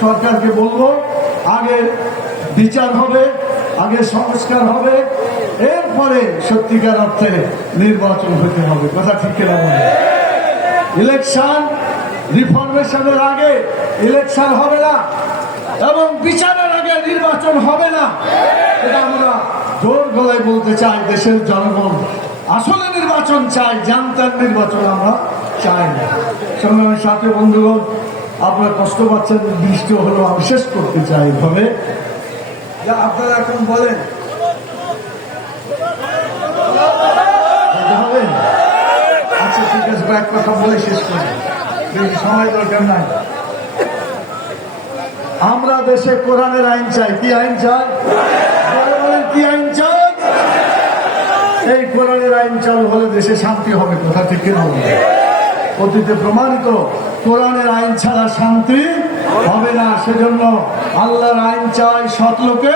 সরকারকে বলবো আগে বিচার হবে, আগে সংস্কার হবে, এরপরে সত্যিকার অর্থে নির্বাচন হতে হবে। কথা ঠিক কিনা বলে? ইলেকশন রিফরমেশনের আগে ইলেকশন হবে না এবং বিচারের আগে নির্বাচন হবে না, এটা আমরা জোর গলায় বলতে চাই। দেশের জনগণ আসলে নির্বাচন চাই, জানতার নির্বাচন আমরা চাই না। সংগ্রামের সাথে বন্ধুগণ, আপনারা কষ্ট পাচ্ছেন, বৃষ্টি হলো, আমি শেষ করতে চাই ভাবে আপনারা এখন বলেন হবে। আচ্ছা ঠিক আছে, এক কথা বলে শেষ করি, সময় দরকার নাই। আমরা দেশে কোরআনের আইন চাই। কি আইন চাই? বলেন কি আইন চাই? এই কোরআনের আইন চালু হলে দেশে শান্তি হবে। কথা ঠিক কিনা? অতীতে প্রমাণিত কোরআনের আইন ছাড়া শান্তি হবে না। সেজন্য আল্লাহর আইন চাই, সৎ লোকে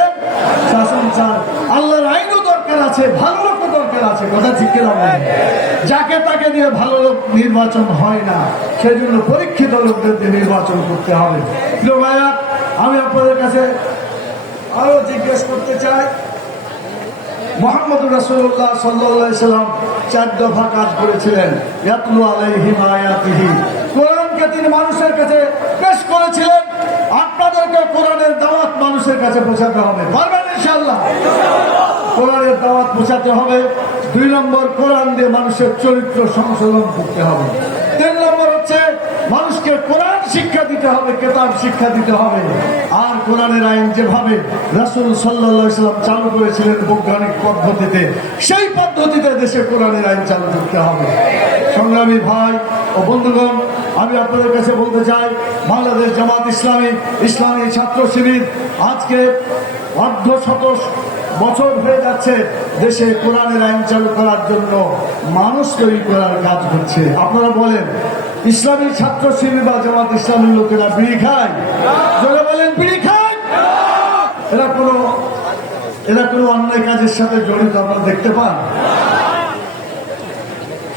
শাসন চাই। আল্লাহর আইনও দরকার আছে, ভালো লোকও দরকার আছে। কথা ঠিক কিনা? যাকে তাকে দিয়ে ভালো লোক নির্বাচন হয় না, সেজন্য পরীক্ষিত লোকদের দিয়ে নির্বাচন করতে হবে। প্রিয় ভাইয়া, আমি আপনাদের কাছে আরো জিজ্ঞেস করতে চাই, মুহাম্মদুর রাসূলুল্লাহ সাল্লাল্লাহু আলাইহি সাল্লাম 4 দফা কাজ করেছিলেন। ইয়াতলু আলাইহিম আয়াতিহি, কোরআনকে তিনি মানুষের কাছে পেশ করেছিলেন। আপনাদেরকে কোরআনের দাওয়াত মানুষের কাছে পৌঁছাতে হবে। পারবেন ইনশাআল্লাহ? কোরআনের দাওয়াত পৌঁছাতে হবে। 2 নম্বর, কোরআন দিয়ে মানুষের চরিত্র সংশোধন করতে হবে। 3 নম্বর হচ্ছে মানুষকে কোরআন শিক্ষা দিতে হবে, কিতাব শিক্ষা দিতে হবে। আর কোরআনের আইন যেভাবে রাসূল সাল্লাল্লাহু আলাইহি সাল্লাম চালু করেছিলেন বৈজ্ঞানিক পদ্ধতিতে, সেই পদ্ধতিতে দেশে কোরআনের আইন চালু করতে হবে। সংগ্রামী ভাই ও বন্ধুগণ, আমি আপনাদের কাছে বলতে চাই, বাংলাদেশ জামাত ইসলামী ইসলামী ছাত্র শিবির আজকে অর্ধশত বছর হয়ে যাচ্ছে দেশে কোরআনের আইন চালু করার জন্য মানুষ তৈরি করার কাজ হচ্ছে। আপনারা বলেন, ইসলামী ছাত্র শিবির বা জামাত ইসলামীর লোকেরা বিড়ি খায়? যারা বলেন বিড়ি খায়, এরা কোনো অন্যায় কাজের সাথে জড়িত আপনারা দেখতে পান?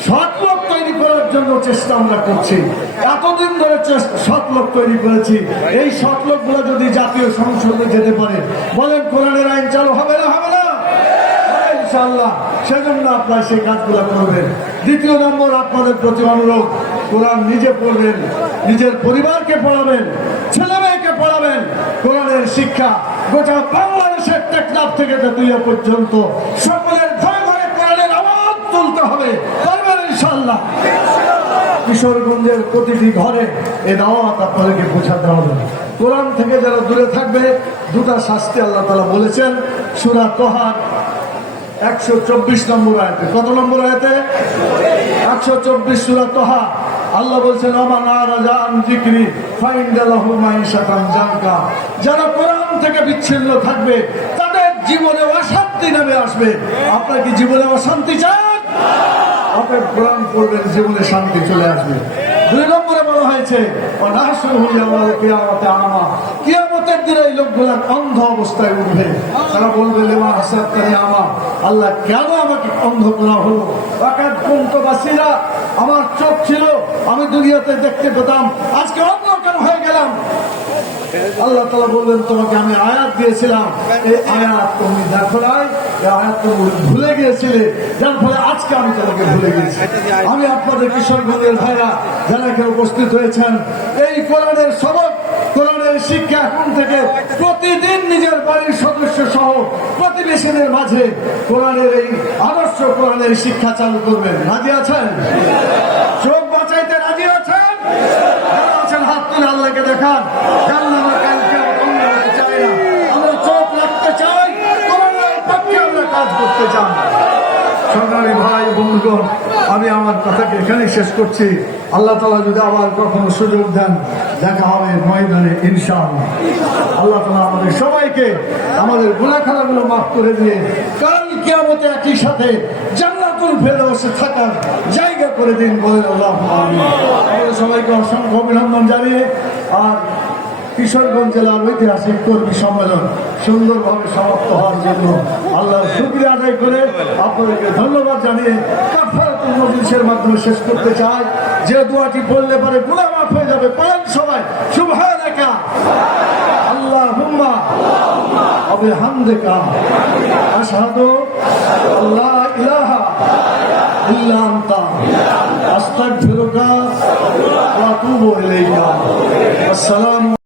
সৎ লোক তৈরি করার জন্য চেষ্টা আমরা করছি, এতদিন ধরে সৎ লোক তৈরি করেছি। এই সৎ লোকগুলো যদি জাতীয় সংসদে যেতে পারে, বলেন কোরআনের আইন চালু হবে না? হবে না ইনশাআল্লাহ। সেজন্য আপনারা সেই কাজগুলো করবেন। 2 নম্বর, আপনাদের প্রতি অনুরোধ, কোরআন নিজে পড়বেন, নিজের পরিবারকে পড়াবেন, ছেলে মেয়েকে পড়াবেন। কোরআনের শিক্ষা গোটা বাংলাদেশের টেকনাফ থেকে তেতুলিয়া পর্যন্ত সকলের ঘরে ঘরে কোরআনের আওয়াজ তুলতে হবে। পারবেন ইনশাআল্লাহ? কিশোরগঞ্জের প্রতিটি ঘরে এই দাওয়াত আপনাদেরকে পৌঁছাতে হবে। কোরআন থেকে যারা দূরে থাকবে, 2টা শাস্তি আল্লাহ তাআলা বলেছেন সূরা তোহার 124 নম্বর আয়াতে। কত নম্বর আয়াতে? 124 সূরা তোহা। আল্লাহ বলছেন, ওমান আরাজা আন যিকরি ফাইন্না লাহু মাইশাতান জানকা, যারা কোরআন থেকে বিচ্ছিন্ন থাকবে তাদের জীবনে অশান্তি নেমে আসবে। আপনারা কি জীবনে অশান্তি চান? আপনি কোরআন পড়বেন, জীবনে শান্তি চলে আসবে। 2 নম্বরে বলা হয়েছে, ওয়ানাহশুরুহু ইয়াওমাল কিয়ামাতি আমা, কিয়ামতের দিনে এই লোকগুলা অন্ধ অবস্থায় উঠবে। তারা বলবে, লিমা হাসাবতানি আমা, আল্লাহ কেন আমাকে অন্ধ করা হলো? ওয়াকাদ কুনতু বাসীরা, আমার চোখ ছিল, আমি দুনিয়াতে দেখতে পেতাম, আজকে অন্ধ কেন হয়ে গেলাম? আল্লাহ তাআলা বললেন, তোমাকে আমি আয়াত দিয়েছিলাম, এই আয়াত তুমি দেখো নাই, এই আয়াত তুমি ভুলে গিয়েছিলে, যার ফলে আজকে আমি তোমাকে ভুলে গেছি। আমি আপনাদের কিশোরগঞ্জের ভাইরা যারা এখানে উপস্থিত হয়েছেন, এই কোরআনের সবক, কোরআনের শিক্ষা এখন থেকে প্রতিদিন নিজের বাড়ির সদস্য সহ প্রতিবেশীদের মাঝে কোরআনের এই আদর্শ, কোরআনের শিক্ষা চালু করবেন। রাজি আছেন? চোখ বাঁচাইতে রাজি আছেন? যারা আছেন হাত তুলে আল্লাহকে দেখান। আমরা চোখ রাখতে চাই, কোরআনের পক্ষে আমরা কাজ করতে চাই। সংগ্রামী ভাই বন্ধুগণ, আমি আমার কথাকে এখানেই শেষ করছি। আল্লাহ তাআলা যদি আবার কখনো সুযোগ দেন, দেখা হবে ময়দানে ইনশাআল্লাহ। আল্লাহ তাআলা আমাদের সবাইকে আমাদের গুনাহখানাগুলো মাফ করে দিয়ে কাল কিয়ামতে একই সাথে জান্নাতুল ফেরদাউসে থাকার জায়গা করে দিন, বলেন আল্লাহুম্মা আমিন। আমাদের সবাইকে অসংখ্য অভিনন্দন জানিয়ে আর কিশোরগঞ্জ জেলার ঐতিহাসিক কর্মী সম্মেলন সুন্দরভাবে সমাপ্ত হওয়ার জন্য আল্লাহর শুকরিয়া আদায় করে আপনাদেরকে ধন্যবাদ জানিয়ে কাফারাতুল মজলিসের মাধ্যমে শেষ করতে চাই। যে দোয়াটি বললে পারে গুনাহ মাফ হয়ে যাবে। পড়েন সবাই, সুবহানাকা আল্লাহুম্মা ওয়া বিহামদিকা আশহাদু আল্লা ইলাহা ইল্লা আনতা আস্তাগফিরুকা ওয়া আতুবু ইলাইকা। আসসালামু